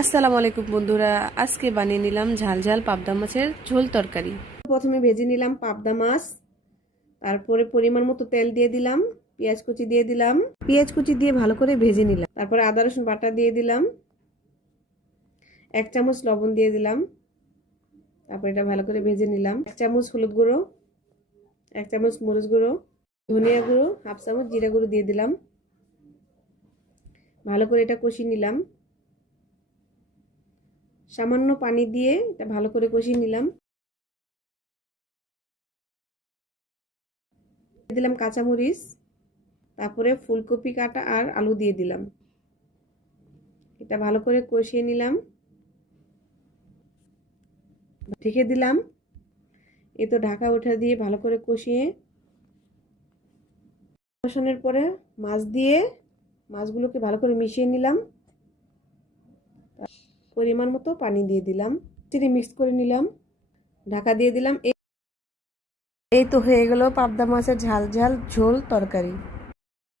আসসালামু আলাইকুম বন্ধুরা, আজকে বানিয়ে নিলাম ঝাল ঝাল পাবদা মাছের ঝোল তরকারি। প্রথমে ভেজে নিলাম পাবদা মাছ, তারপরে পরিমাণ মতো তেল দিয়ে দিলাম, পেঁয়াজ কুচি দিয়ে দিলাম। পেঁয়াজ কুচি দিয়ে ভালো করে ভেজে নিলাম। তারপরে আদা, রসুন বাটা দিয়ে দিলাম। এক চামচ লবণ দিয়ে দিলাম। তারপর এটা ভালো করে ভেজে নিলাম। এক চামচ হলুদ গুঁড়ো, এক চামচ মরিচ গুঁড়ো, ধনিয়া গুঁড়ো, হাফ চামচ জিরা গুঁড়ো দিয়ে দিলাম। ভালো করে এটা কষিয়ে নিলাম। সামান্য পানি দিয়ে এটা ভালো করে কষিয়ে নিলাম। দিলাম কাঁচামরিচ, তারপরে ফুলকপি কাটা আর আলু দিয়ে দিলাম। এটা ভালো করে কষিয়ে নিলাম। ঢেকে দিলাম। এ তো ঢাকা ওঠা দিয়ে ভালো করে কষিয়ে কষানোর পরে মাছ দিয়ে মাছগুলোকে ভালো করে মিশিয়ে নিলাম। পরিমাণ মতো পানি দিয়ে দিলাম। চিনি মিক্স করে নিলাম। ঢাকা দিয়ে দিলাম। এই তো হয়ে গেল পাবদা মাছের ঝাল ঝাল ঝোল তরকারি।